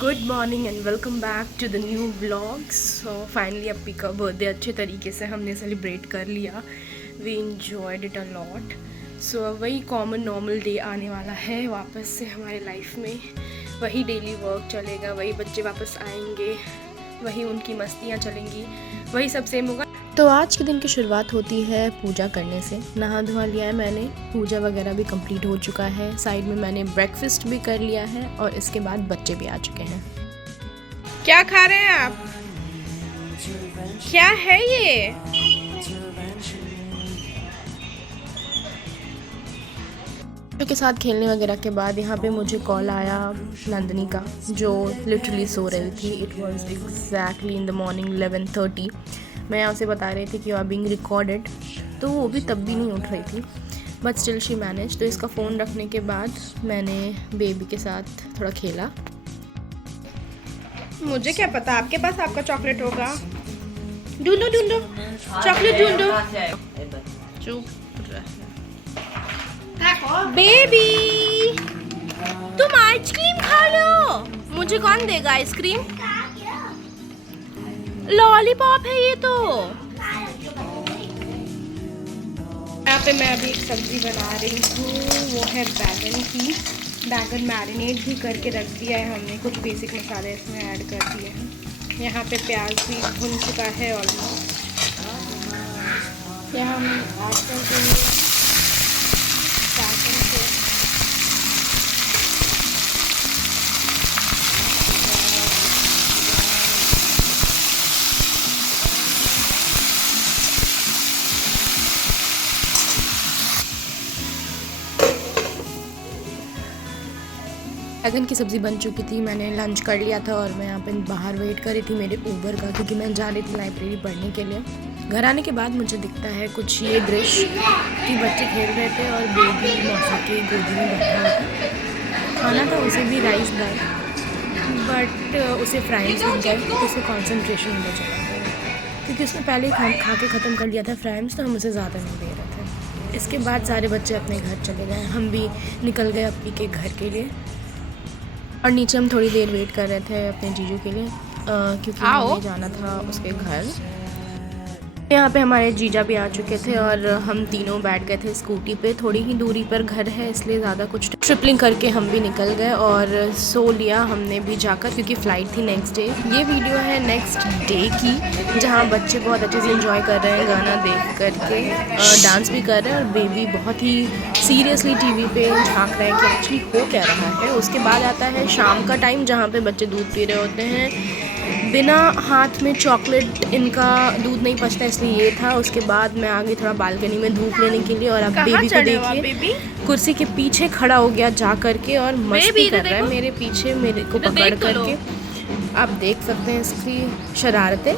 Good morning and welcome back to the new vlog. So finally अप्पी का birthday अच्छे तरीके से हमने सेलिब्रेट कर लिया। We enjoyed it a lot. So वही कॉमन नॉर्मल डे आने वाला है वापस से हमारे लाइफ में। वही डेली वर्क चलेगा, वही बच्चे वापस आएंगे, वही उनकी मस्तियाँ चलेंगी, वही सब सेम होगा। तो आज के दिन की शुरुआत होती है पूजा करने से। नहा धोवा लिया है मैंने, पूजा वगैरह भी कंप्लीट हो चुका है। साइड में मैंने ब्रेकफास्ट भी कर लिया है और इसके बाद बच्चे भी आ चुके हैं। क्या खा रहे हैं आप? क्या है ये? के साथ खेलने वगैरह के बाद यहाँ पे मुझे कॉल आया नंदनी का, जो लिटरली सो रही थी। It was exactly in the morning 11:30। मैं उसे बता रही थी कि यू आर बीइंग रिकॉर्डेड, तो वो भी तब भी नहीं उठ रही थी, बट स्टिल शी मैनेज। तो इसका फ़ोन रखने के बाद मैंने बेबी के साथ थोड़ा खेला। मुझे क्या पता, आपके पास आपका चॉकलेट होगा। ढूंढो ढूंढो चॉकलेट ढूंढो। चुप बेबी, तुम आइसक्रीम खा लो। मुझे कौन देगा आइसक्रीम? लॉलीपॉप है ये तो। यहाँ पे मैं अभी एक सब्जी बना रही हूँ, वो है बैगन की। बैगन मैरिनेट भी करके रख दिया है हमने, कुछ बेसिक मसाले इसमें ऐड कर दिए हैं। यहाँ पे प्याज भी भुन चुका है ऑलमोस्ट। यहाँ हम ऐड कर देंगे बैगन को। बैगन की सब्ज़ी बन चुकी थी, मैंने लंच कर लिया था और मैं यहाँ पे बाहर वेट कर रही थी मेरे ऊबर का, क्योंकि मैं जा रही थी लाइब्रेरी पढ़ने के लिए। घर आने के बाद मुझे दिखता है कुछ ये दृश्य कि बच्चे खेल रहे थे और बेबी मौसा के गोदी में बैठा हुआ था। खाना था उसे भी राइस दाल, बट उसे फ्राइज मिल गए तो उसे कॉन्सेंट्रेशन मिल चला गया, क्योंकि उसने पहले ही खा के ख़त्म कर लिया था फ्राइज, तो हम उसे ज़्यादा नहीं दे रहे थे। इसके बाद सारे बच्चे अपने घर चले गए, हम भी निकल गए अप्पी के घर के लिए। और नीचे हम थोड़ी देर वेट कर रहे थे अपने जीजू के लिए, क्योंकि हमें जाना था उसके घर। यहाँ पे हमारे जीजा भी आ चुके थे और हम तीनों बैठ गए थे स्कूटी पे। थोड़ी ही दूरी पर घर है, इसलिए ज़्यादा कुछ ट्रिपलिंग करके हम भी निकल गए और सो लिया हमने भी जाकर, क्योंकि फ़्लाइट थी नेक्स्ट डे। ये वीडियो है नेक्स्ट डे की, जहाँ बच्चे बहुत अच्छे से एंजॉय कर रहे हैं गाना देख करके, डांस भी कर रहे हैं और बेबी बहुत ही सीरियसली टीवी पे झांक रहे हैं कि एक्चुअली हो क्या रहा है। उसके बाद आता है शाम का टाइम, जहाँ पे बच्चे दूध पी रहे होते हैं बिना हाथ में चॉकलेट, इनका दूध नहीं पचता इसलिए ये था। उसके बाद मैं आ गई थोड़ा बालकनी में धूप लेने के लिए, और अब बेबी को देखिए कुर्सी के पीछे खड़ा हो गया जा करके और मस्ती कर रहा है मेरे पीछे, मेरे को पकड़ करके। आप देख सकते हैं इसकी शरारतें।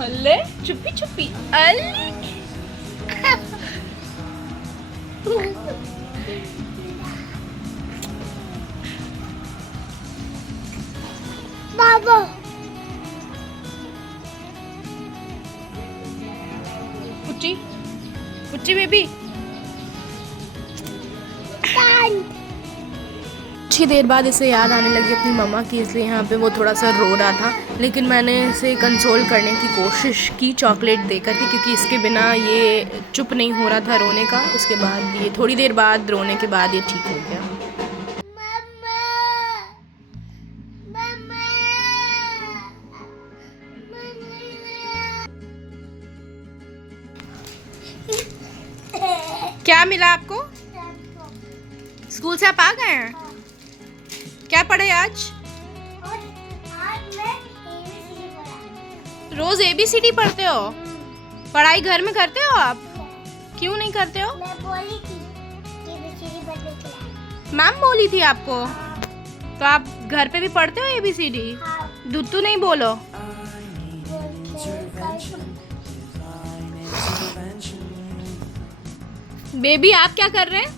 अल्ले चुप्पी चुप्पी अल्ले बाबा पुच्ची पुच्ची बेबी। अच्छी देर बाद इसे याद आने लगी अपनी मम्मा की, इसलिए यहाँ पे वो थोड़ा सा रो रहा था, लेकिन मैंने इसे कंसोल करने की कोशिश की चॉकलेट देकर के, क्योंकि इसके बिना ये चुप नहीं हो रहा था रोने का। उसके बाद ये थोड़ी देर बाद रोने के बाद ये ठीक हो गया। क्या मिला आपको? स्कूल से आप आ गए हैं? क्या पढ़े आज? रोज ABCD पढ़ते हो? पढ़ाई घर में करते हो आप? क्यों नहीं करते हो? मैं बोली थी ABCD पढ़ने के लिए। मैम बोली थी आपको? तो आप घर पे भी पढ़ते हो ABCD? दूतू नहीं बोलो। बेबी आप क्या कर रहे हैं?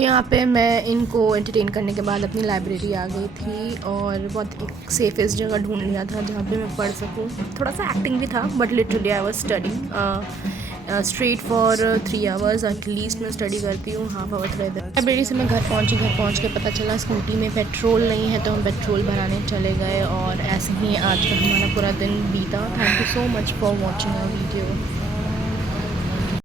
यहाँ पे मैं इनको एंटरटेन करने के बाद अपनी लाइब्रेरी आ गई थी और बहुत एक सेफेस्ट जगह ढूंढ लिया था जहाँ पे मैं पढ़ सकूँ। थोड़ा सा एक्टिंग भी था but literally I was studying straight for 3 hours at least मैं स्टडी करती हूँ, हाफ आवर थोड़ा इधर। लाइब्रेरी से मैं घर पहुँची, घर पहुँच के पता चला स्कूटी में पेट्रोल नहीं है तो हम पेट्रोल भराने चले गए और ऐसे ही आज का हमारा पूरा दिन बीता। Thank you so much for watching our video.